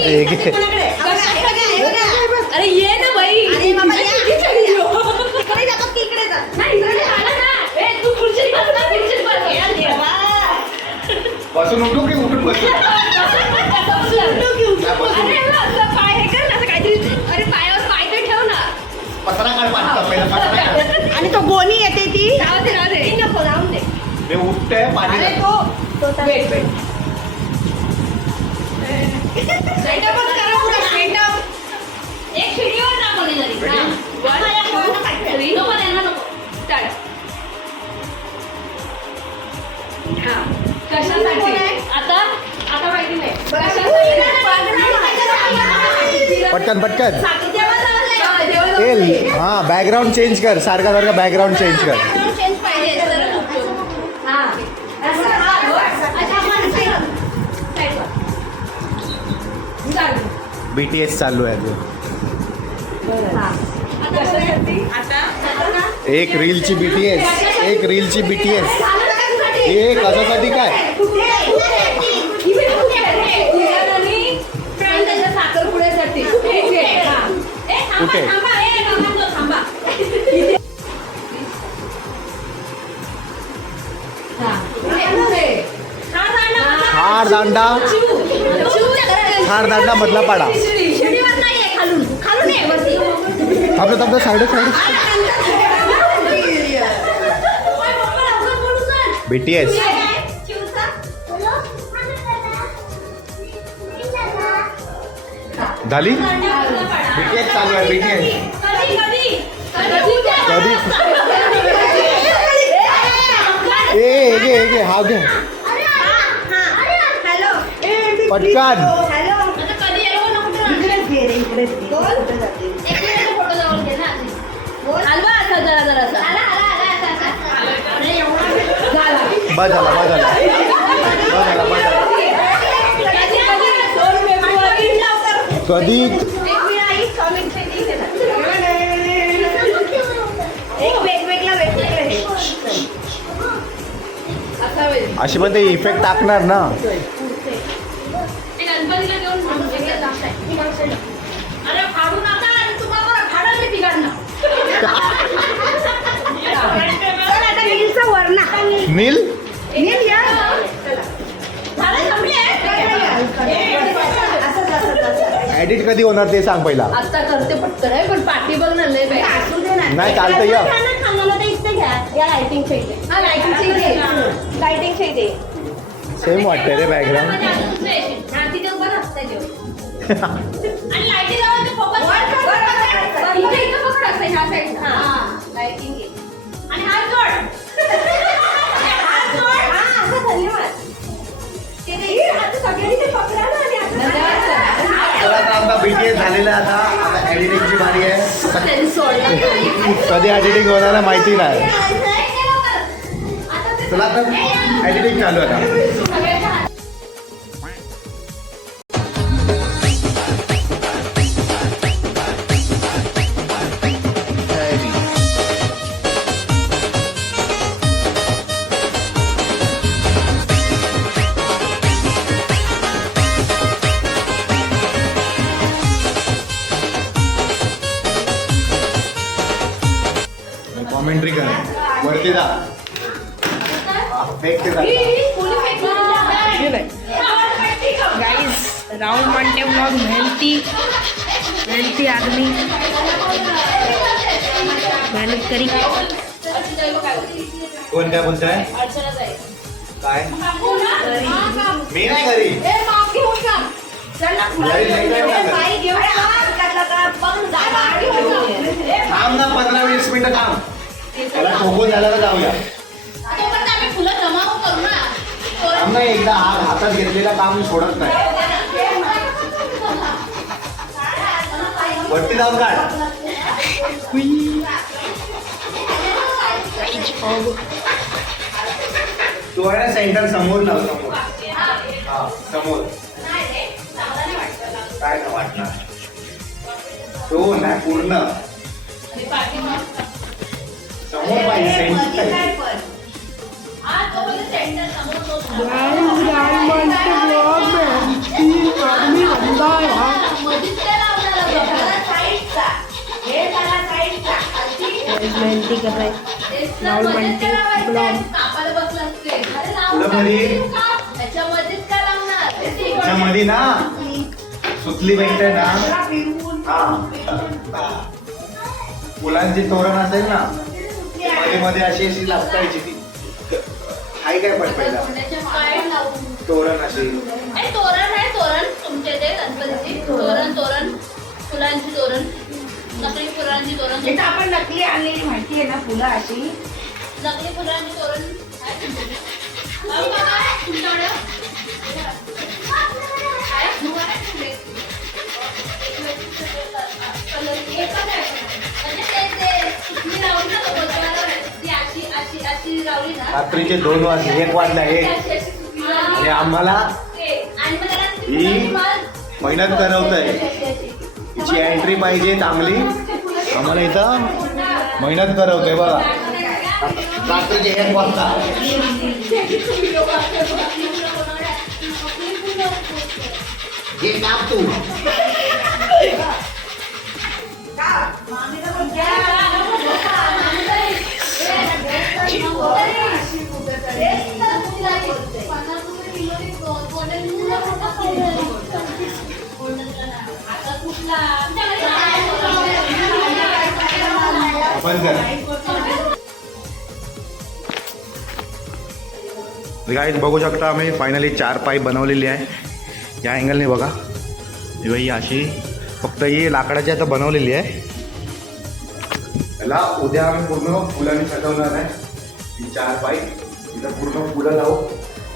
मध्ये घे. अरे ये ना बाई. तू. बसून उठू की उठून बसू? पसरा काढ पाठचा पहिला पसरा काढ. आणि तो गोणी येते ती. राहू दे राहू दे. नको राहून दे. ते उठतंय पाणी अरे जातं. तो वेट वेट. पटकन पटकन. हा. हा बॅकग्राऊंड चेंज कर. सारखा सारखा बॅकग्राऊंड चेंज कर. बी टी एस चालू आहे अजून. एक रीलची बी टी एस एक रीलची बी टी एस हे कशासाठी काय? कुठे? हा. हार दांडा. त्या हार मधला पाडा आपलं शिडीवर side side B T S झाली बी चालू आहे बीटीएस ए घे घे हा घे पटकन घे रे इकडेच घे. कुठे जाते? बस झाला बस झाला बस झाला बस झाला कधी. अशी पण ते इफेक्ट टाकणार ना नील रील या. कधी होणार ते सांग पहिला. आता करते पटकन आहे पण पाठी बघ ना लय बाई नाही चालतं या. हा सेम वाटतंय रे बॅकग्राऊंड एडिटिंगची बारी आहे. कधी एडिटिंग होणार माहिती नाही. चला आता एडिटिंग चालू आहे आता. कॉमेंट्री कर. वरती जा. गाइस राहुल मंटे ब्लॉग मेहनती मेहनती आदमी. मेहनत करी. कोण काय बोलताय? काय? मी नाही घरी. थांब ना पंधरा वीस मिनिटं थांब. त्याला ठोकून झाला तर जाऊया. ना. एकदा हात हातात घेतलेलं काम सोडत नाही. वरती जाऊन काढ. तू आहे ना सेंटर समोर लाव समोर. हा समोर. काय ना वाटणार. तो नाही पूर्ण. समोर ना, म्हणते, ब्लॉग. त्याच्यामध्ये ना सुतली बैठ ना जरा तोरण असेल ना मध्ये मध्ये अशी अशी लागतायची ती हाय काय पण पहिला. तोरण अशी आणि तोरण आहे तोरण तुमच्या इथे गणपतीची तोरण तोरण फुलांची तोरण नकली फुलांची तोरण इथं आपण नकली आणलेली माहिती आहे ना फुलं अशी नकली फुलांची तोरण आहे तुमच्याकडे? अहो, बघा, आहे तुमच्याकडे? आहे? कलर एकच आहे. म्हणजे रात्रीचे दोन वाजले एक वाजला एक. आणि आम्हाला ही मेहनत करवतंय. अशी- अशी- हिची एंट्री पाहिजे चांगली. आम्हाला इथं मेहनत करवते बघा. रात्रीचे एक वाजता. हे काम तू. गाईज बघू शकता आम्ही फायनली चार पाईप बनवलेली आहे. या अँगलने बघा. ही अशी फक्त ही लाकडाची आता बनवलेली आहे. याला उद्या आम्ही पूर्ण फुलांनी सजवणार आहे. ही चार पाईप तिथं पूर्ण फुलं लावून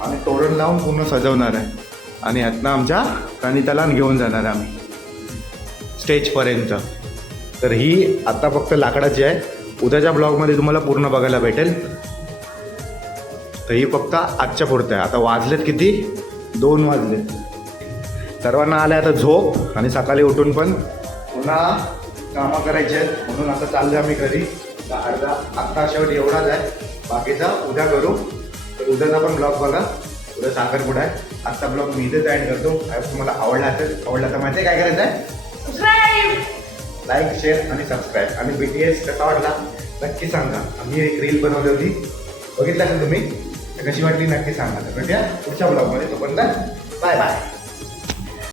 आणि तोरण लावून पूर्ण सजवणार आहे. आणि ह्यातनं आमच्या प्रणिताला घेऊन जाणार आहे आम्ही. स्टेजपर्यंत तर ही आता फक्त लाकडाची आहे. उद्याच्या ब्लॉगमध्ये तुम्हाला पूर्ण बघायला भेटेल. तर ही फक्त आजच्या पुरतं आहे. आता वाजलेत किती? दोन वाजलेत सर्वांना आल्या आता झोप आणि सकाळी उठून पण पुन्हा कामं करायची आहेत. म्हणून आता चाललो आम्ही घरी. अर्धा आत्ता शेवट एवढाच आहे. बाकीचा उद्या करू. तर उद्याचा पण ब्लॉग बघा. उद्या साखरपुडा आहे. आत्ता ब्लॉग मी इथेच एंड करतो. तुम्हाला आवडला असेल आवडला तर माहिती आहे काय करायचं आहे लाईक शेअर आणि सबस्क्राईब आणि बी टी एस कसा वाटला नक्की सांगा. आम्ही एक रील बनवली होती. बघितला का तुम्ही? कशी वाटली नक्की सांगा. तर भेटूया पुढच्या ब्लॉगमध्ये तोपर्यंत बाय बाय